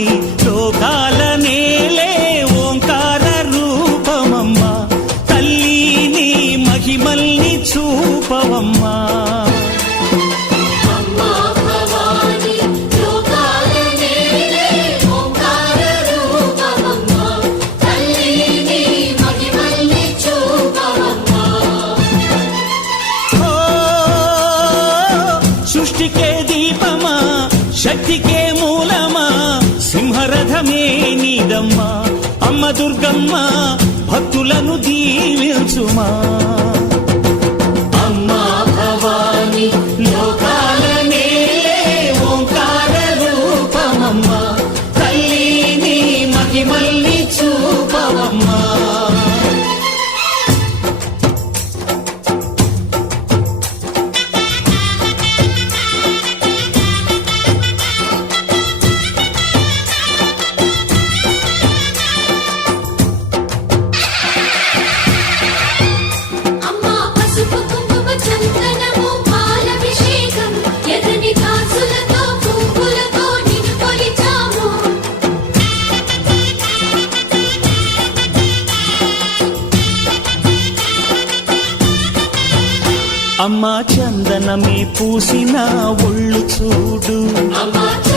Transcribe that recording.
లోకాల నేలే ఓంకార రూపమమ్మా తల్లి నీ మహిమల్ని చూపవమ్మా సృష్టికే దీపమా శక్తికే మూలమా సింహరథమే నీదమ్మా అమ్మ దుర్గమ్మ భక్తులను దీవించుమా అమ్మా భవాని లోకాల నేలే ఓంకార రూపమమ్మా తల్లి నీ మహిమల్ని చూపవమ్మా అమ్మా చందనమే పూసిన ఒళ్ళు చూడు